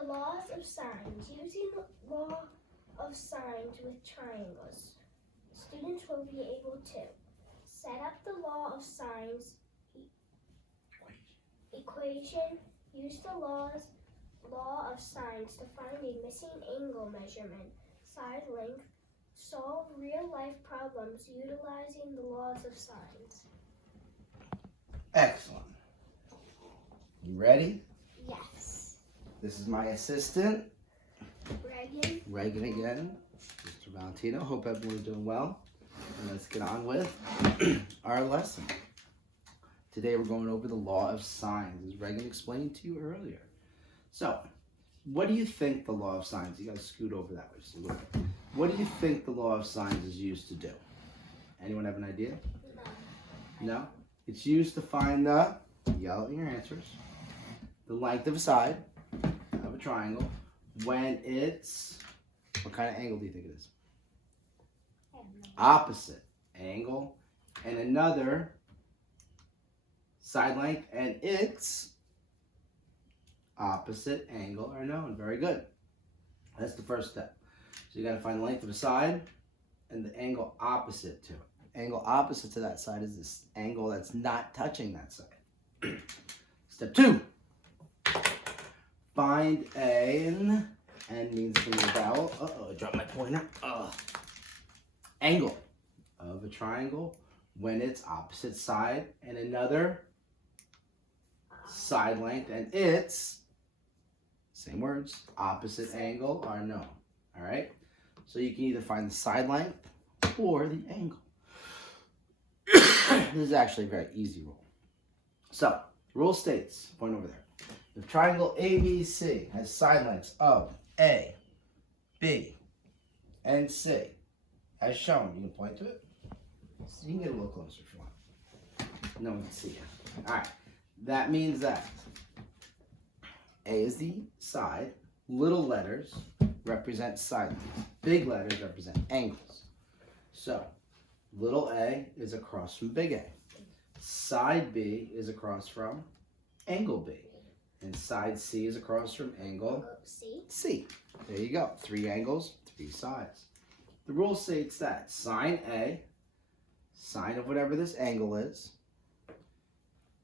The laws of signs. Using the law of signs with triangles, students will be able to set up the law of signs equation, use the law of signs to find a missing angle measurement, side length, solve real-life problems utilizing the laws of signs. Excellent. You ready? Yes. This is my assistant, Reagan again, Mr. Valentino. Hope everyone's doing well. And let's get on with our lesson. Today we're going over the law of signs, as Reagan explained to you earlier. So, what do you think the law of signs? You got to scoot over that way. So what do you think the law of signs is used to do? Anyone have an idea? No? It's used to find the, yell out your answers, the length of a side of a triangle when it's, what kind of angle do you think it is? Opposite angle, and another side length, and its opposite angle are known. Very good. That's the first step. So you got to find the length of the side and the angle opposite to it. Angle opposite to that side is this angle that's not touching that side. Step 2. Find an, N means the vowel. Uh-oh, I dropped my pointer. Angle of a triangle when it's opposite side and another side length, and its, same words, opposite angle are known. All right? So you can either find the side length or the angle. This is actually a very easy rule. So, rule states, point over there. If triangle ABC has side lengths of A, B, and C, as shown, you can point to it. So you can get a little closer if you want. No one can see you. All right. That means that A is the side, little letters represent side lengths, big letters represent angles. So, little a is across from big A. Side B is across from angle B. And side C is across from angle C. There you go. 3 angles, 3 sides. The rule states that sine A, sine of whatever this angle is,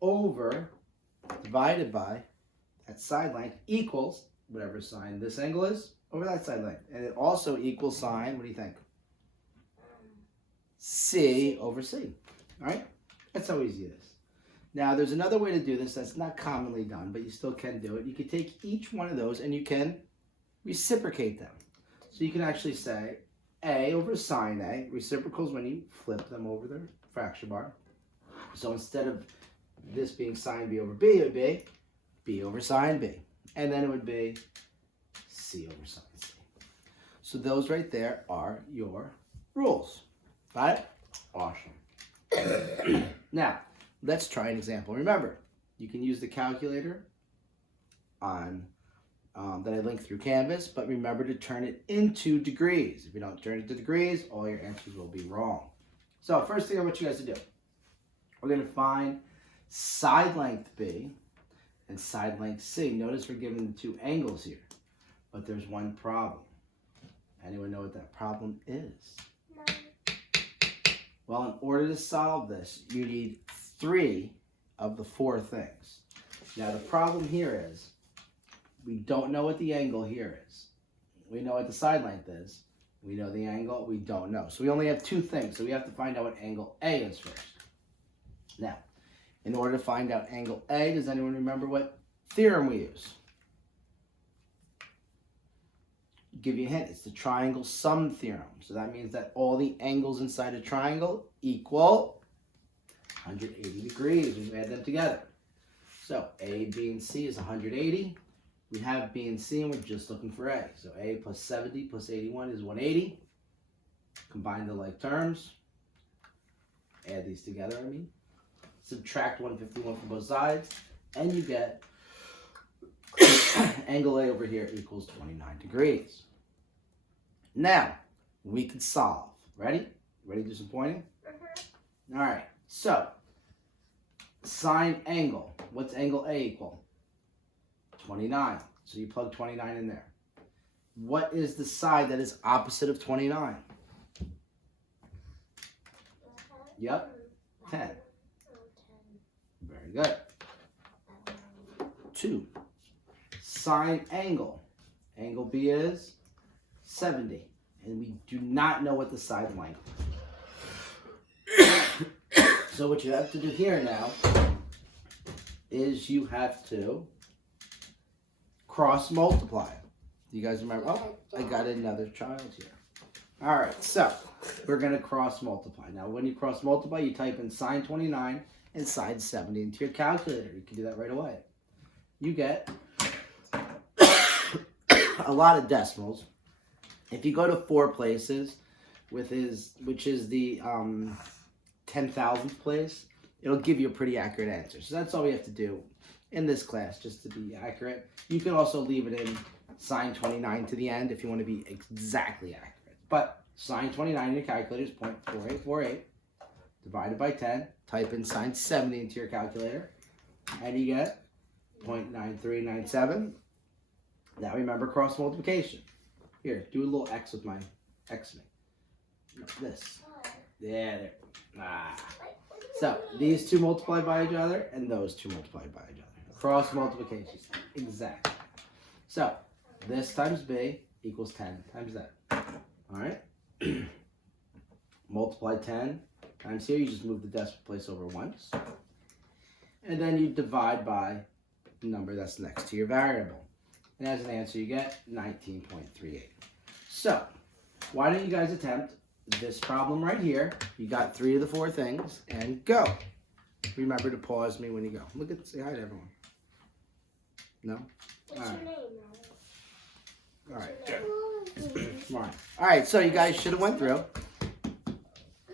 over, divided by, that side length equals whatever sine this angle is over that side length. And it also equals sine, what do you think? C over C. All right? That's how easy it is. Now, there's another way to do this that's not commonly done, but you still can do it. You can take each one of those and you can reciprocate them. So you can actually say A over sine A. Reciprocals when you flip them over their fraction bar. So instead of this being sine B over B, it would be B over sine B. And then it would be C over sine C. So those right there are your rules. Got it? Awesome. Now, let's try an example. Remember, you can use the calculator on that I linked through Canvas, but remember to turn it into degrees. If you don't turn it to degrees, all your answers will be wrong. So first thing I want you guys to do, we're going to find side length B and side length C. Notice we're given the 2 angles here, but there's one problem. Anyone know what that problem is? No. Well, in order to solve this, you need 3 of the 4 things. Now, the problem here is we don't know what the angle here is. We know what the side length is. We know the angle. We don't know. So we only have 2 things. So we have to find out what angle A is first. Now, in order to find out angle A, does anyone remember what theorem we use? Give you a hint. It's the triangle sum theorem. So that means that all the angles inside a triangle equal 180 degrees when you add them together. So A, B, and C is 180. We have B and C, and we're just looking for A. So A plus 70 plus 81 is 180. Combine the like terms. Add these together, I mean. Subtract 151 from both sides, and you get angle A over here equals 29 degrees. Now, we can solve. Ready? Ready to do some pointing? All right. So, sine angle. What's angle A equal? 29. So you plug 29 in there. What is the side that is opposite of 29? Yep, 10. Very good. 2. Sine angle. Angle B is 70. And we do not know what the side length is. So what you have to do here now is you have to cross multiply. Do you guys remember? Oh, I got another child here. All right, so we're going to cross multiply. Now, when you cross multiply, you type in sine 29 and sine 70 into your calculator. You can do that right away. You get a lot of decimals. If you go to 4 places, which is the 10,000th place, it'll give you a pretty accurate answer. So that's all we have to do in this class, just to be accurate. You can also leave it in sine 29 to the end if you want to be exactly accurate. But sine 29 in your calculator is 0.4848 divided by 10. Type in sine 70 into your calculator, and you get 0.9397. Now remember cross multiplication. Here, do a little X with my X. This. Yeah, there. So these two multiply by each other, and those two multiply by each other. Cross multiplication. Exactly. So this times B equals 10 times that. All right. Multiply 10 times here. You just move the decimal place over once, and then you divide by the number that's next to your variable. And as an answer, you get 19.38. So, why don't you guys attempt this problem right here? You got 3 of the 4 things, and go. Remember to pause me when you go. Look at, say hi to everyone. No? What's your name, All right. Come on. All right, so you guys should have went through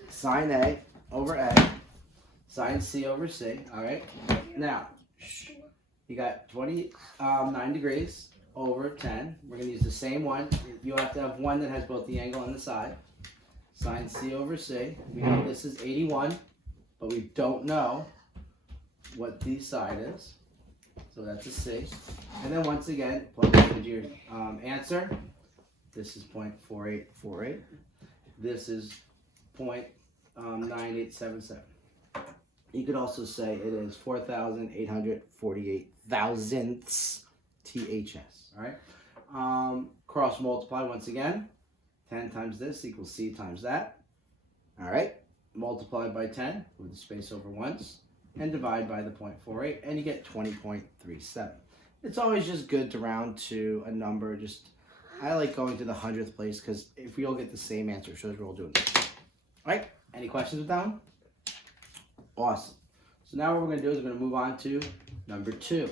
sine A over A, sine C over C. All right. Now, you got 29 degrees over 10. We're going to use the same one. You have to have one that has both the angle and the side. Sine C over C. We know this is 81, but we don't know what the side is. So that's a C. And then once again, plug it into your answer. This is 0.4848. This is 0.9877. You could also say it is 4,848 thousandths THS. All right. Cross multiply once again. 10 times this equals C times that. All right. Multiply by 10 with the space over once, and divide by the 0.48, and you get 20.37. It's always just good to round to a number. I like going to the 100th place because if we all get the same answer, it shows we're all doing it. All right. Any questions with that one? Awesome. So now what we're going to do is we're going to move on to number 2.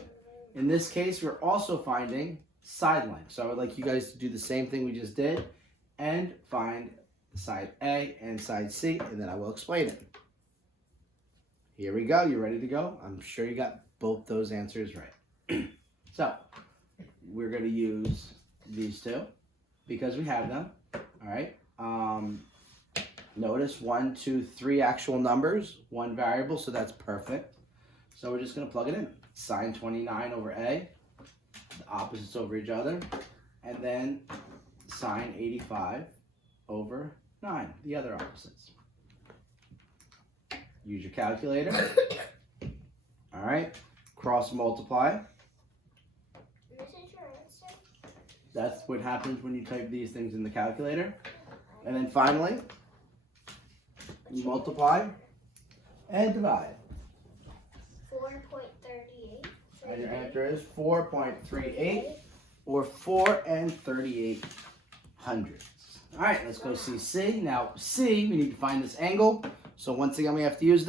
In this case, we're also finding side length. So I would like you guys to do the same thing we just did and find side A and side C, and then I will explain it. Here we go. You ready to go? I'm sure you got both those answers right. So we're going to use these two because we have them. All right. Notice 1, 2, 3 actual numbers, 1 variable, so that's perfect. So we're just going to plug it in. Sine 29 over A, the opposites over each other, and then sine 85 over 9, the other opposites. Use your calculator. All right. Cross multiply. This is your answer. That's what happens when you type these things in the calculator. And then finally, you multiply and divide. 4.38. And your answer is 4.38 or 4 3/8 hundredths. All right, let's go see C. Now, C, we need to find this angle. So once again, we have to use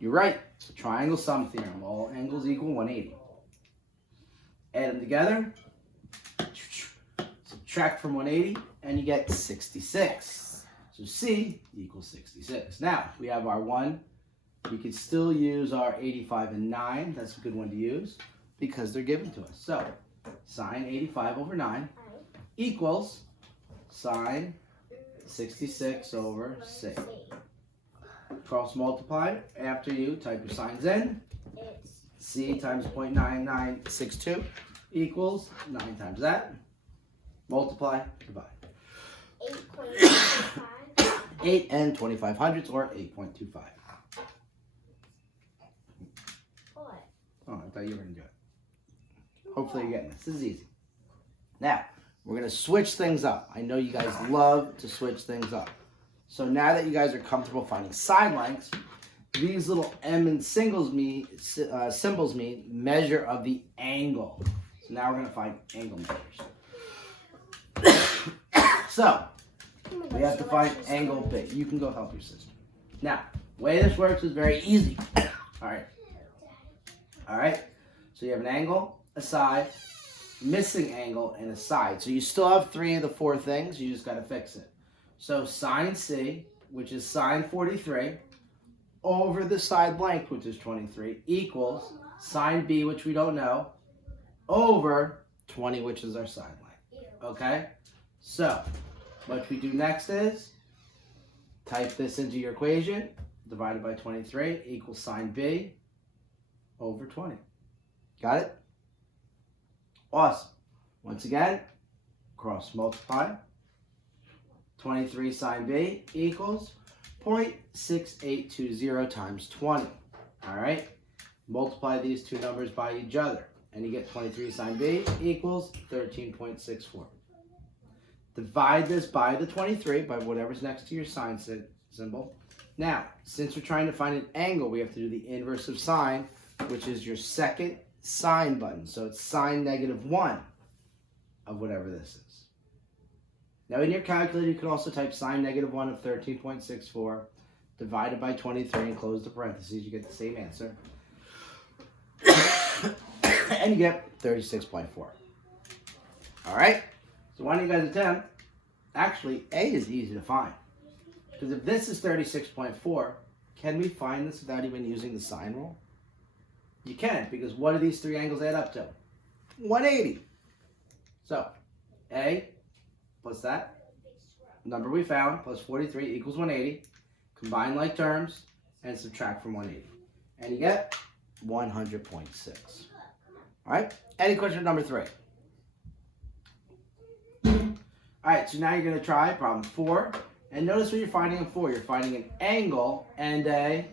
you're right, the triangle sum theorem. All angles equal 180. Add them together. Subtract from 180, and you get 66. So C equals 66. Now, we have our 1. We could still use our 85 and 9. That's a good one to use because they're given to us. So, sine 85 over 9 equals sine 66 over C. Cross multiply. After you type your signs in. It's C times 0.9962 equals 9 times that. Multiply, divide. 8.25. 8 and 2500ths, or 8.25. What? Oh, I thought you were going to do it. Hopefully you're getting this. This is easy. Now, we're going to switch things up. I know you guys love to switch things up. So now that you guys are comfortable finding side lengths, these little M and symbols mean measure of the angle. So now we're going to find angle measures. So, we have to find angle B. You can go help your sister. Now, the way this works is very easy. All right. So you have an angle, a side, missing angle, and a side. So you still have 3 of the 4 things. You just got to fix it. So sine C, which is sine 43, over the side length, which is 23, equals sine B, which we don't know, over 20, which is our side length. Okay? So, what we do next is type this into your equation. Divided by 23 equals sine B over 20. Got it? Awesome. Once again, cross multiply. 23 sine B equals 0.6820 times 20. All right? Multiply these two numbers by each other, and you get 23 sine B equals 13.64. Divide this by the 23, by whatever's next to your sine symbol. Now, since we're trying to find an angle, we have to do the inverse of sine, which is your second sine button. So it's sine -1 of whatever this is. Now in your calculator, you can also type sine -1 of 13.64 divided by 23 and close the parentheses. You get the same answer. And you get 36.4. All right? So why don't you guys attempt? Actually, A is easy to find. Because if this is 36.4, can we find this without even using the sine rule? You can, because what do these 3 angles add up to? 180. So, A plus that number we found plus 43 equals 180. Combine like terms and subtract from 180. And you get 100.6. All right? Any question number 3? All right, so now you're going to try problem 4. And notice what you're finding in 4. You're finding an angle and a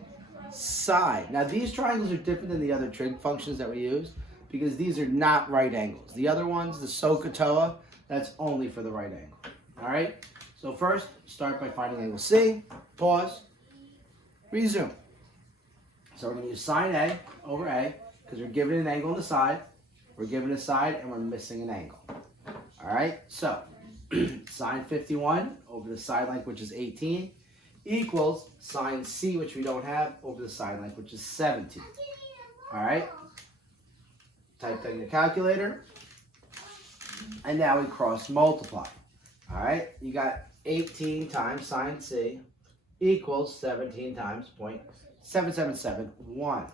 side. Now, these triangles are different than the other trig functions that we use because these are not right angles. The other ones, the SOHCAHTOA, that's only for the right angle. All right? So first, start by finding angle C. Pause. Resume. So we're going to use sine A over A because we're given an angle on the side. We're given a side and we're missing an angle. All right? So sine 51 over the side length, which is 18, equals sine C, which we don't have, over the side length, which is 17. All right? Type that in your calculator. And now we cross multiply. All right? You got 18 times sine C equals 17 times 0.7771. All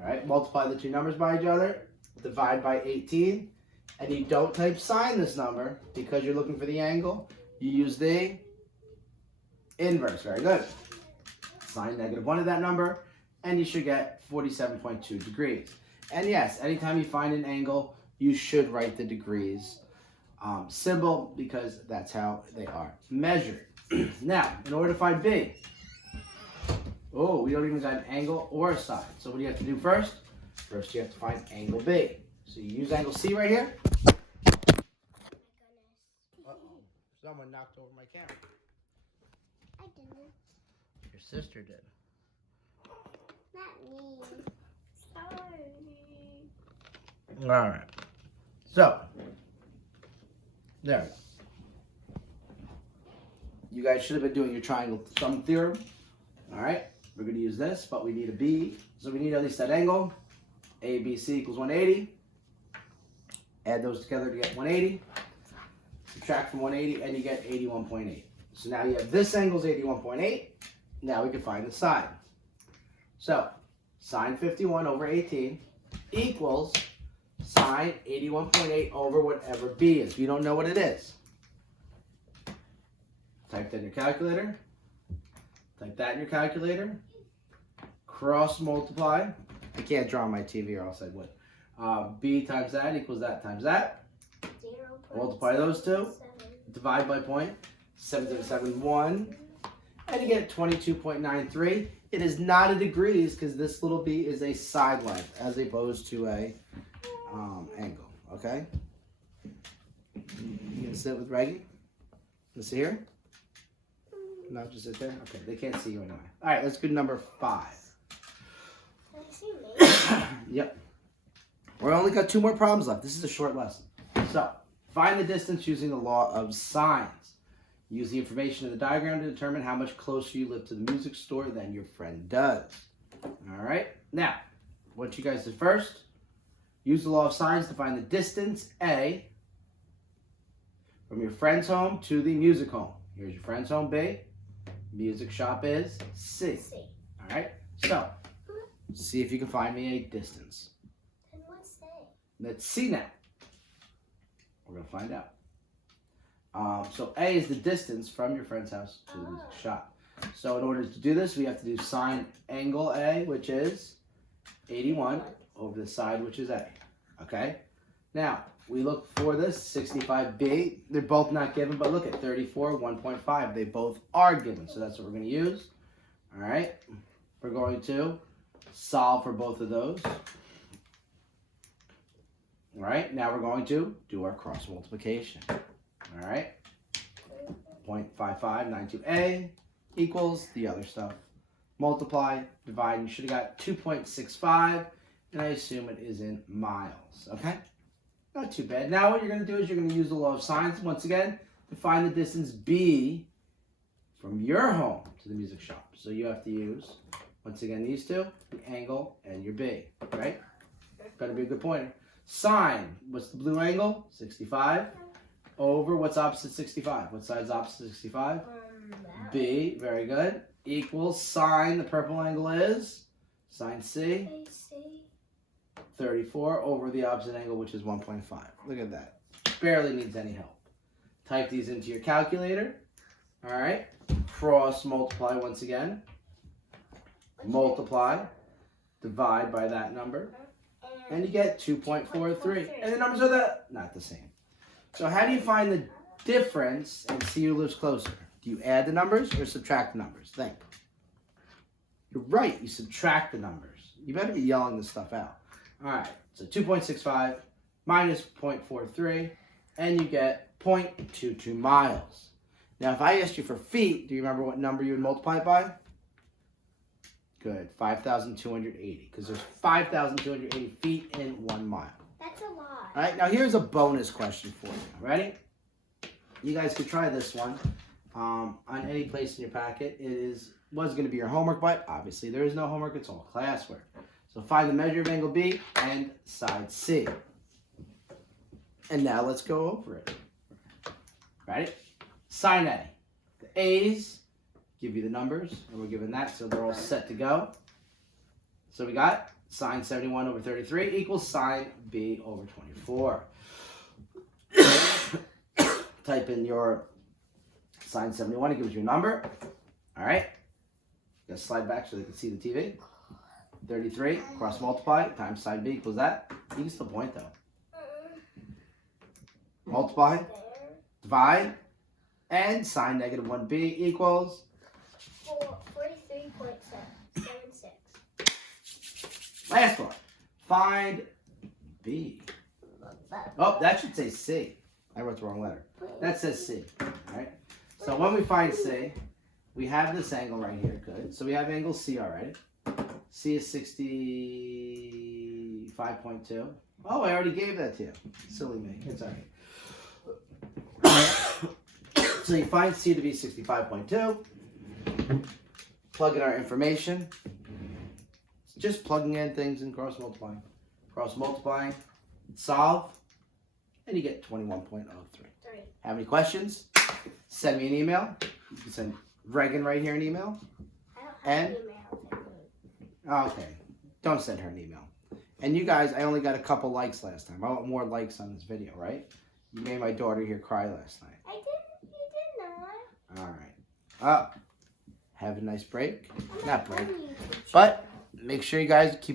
right? Multiply the two numbers by each other. Divide by 18. And you don't type sine this number because you're looking for the angle. You use the inverse. Very good. Sine -1 of that number, and you should get 47.2 degrees. And yes, anytime you find an angle, you should write the degrees symbol because that's how they are measured. Now, in order to find B, we don't even got an angle or a side. So what do you have to do first? First, you have to find angle B. So you use angle C right here. Uh-oh, someone knocked over my camera. I didn't. Your sister did. Not me. Sorry. All right. So, there we go. You guys should have been doing your triangle sum theorem. All right. We're going to use this, but we need a B. So we need at least that angle. ABC equals 180. Add those together to get 180. Subtract from 180 and you get 81.8. So now you have this angle is 81.8. Now we can find the side. So sine 51 over 18 equals sine 81.8 over whatever B is. We don't know what it is. Type that in your calculator. Type that in your calculator. Cross multiply. I can't draw on my TV or else I would. B times that equals that times that. 0. Multiply those two. Divide by point. 7.71. And you get 22.93. It is not a degrees because this little b is a side length as opposed to a angle. Okay? You gonna sit with Reggie? You sit here? No, just sit there? Okay, they can't see you anyway. Alright, let's do number 5. Can they see me? Yep. We're only got 2 more problems left. This is a short lesson. So, find the distance using the law of sines. Use the information in the diagram to determine how much closer you live to the music store than your friend does. Alright? Now, what you guys did first, use the law of sines to find the distance, A, from your friend's home to the music home. Here's your friend's home, B. Music shop is C. C. Alright? So, see if you can find me a distance. And what's A? Let's see now. We're going to find out. So A is the distance from your friend's house to the music shop. So in order to do this, we have to do sine angle A, which is 81, over the side, which is A. Okay? Now, we look for this, 65B. They're both not given, but look at 34, 1.5. They both are given, so that's what we're going to use. All right? We're going to solve for both of those. All right? Now we're going to do our cross multiplication. All right? 0.5592A equals the other stuff. Multiply, divide. You should have got 2.65, and I assume it is in miles. Okay? Not too bad. Now what you're going to do is you're going to use the law of sines once again to find the distance B from your home to the music shop. So you have to use, once again, these two, the angle and your B. Right? Better be a good pointer. Sine, what's the blue angle? 65. Over, what's opposite 65? What side's opposite 65? B, very good. Equals sine, the purple angle is? Sine C. 34 over the opposite angle, which is 1.5. Look at that. Barely needs any help. Type these into your calculator. All right. Cross multiply once again. Multiply. Divide by that number. And you get 2.43. And the numbers are not the same. So how do you find the difference and see who lives closer? Do you add the numbers or subtract the numbers? Think. You're right. You subtract the numbers. You better be yelling this stuff out. All right. So 2.65 minus 0.43, and you get 0.22 miles. Now, if I asked you for feet, do you remember what number you would multiply it by? Good. 5,280, because there's 5,280 feet in 1 mile. That's a lot. All right, now here's a bonus question for you. Ready? You guys could try this one on any place in your packet. It was going to be your homework, but obviously there is no homework. It's all classwork. So find the measure of angle B and side C. And now let's go over it. Ready? Sine A. The A's give you the numbers, and we're given that, so they're all set to go. So we got sine 71 over 33 equals sine B over 24. Type in your sine 71, it gives you a number. All right. Gotta slide back so they can see the TV. 33, cross multiply, times sine B equals that. You can still point though. Multiply, divide, and sine negative 1B equals 43.76. Last one. Find B. Oh, that should say C. I wrote the wrong letter. That says C. All right. So when we find C, we have this angle right here. Good. So we have angle C already. C is 65.2. Oh, I already gave that to you. Silly me. It's all right. So you find C to be 65.2. Plug in our information. Just plugging in things and cross multiplying. Cross multiplying, solve, and you get 21.03. Have any questions? Send me an email. You can send Reagan right here an email. I don't have an email. Okay, don't send her an email. And you guys, I only got a couple likes last time. I want more likes on this video, right? You made my daughter here cry last night. I didn't. You did not. All right. Have a nice break. Not break. But make sure you guys keep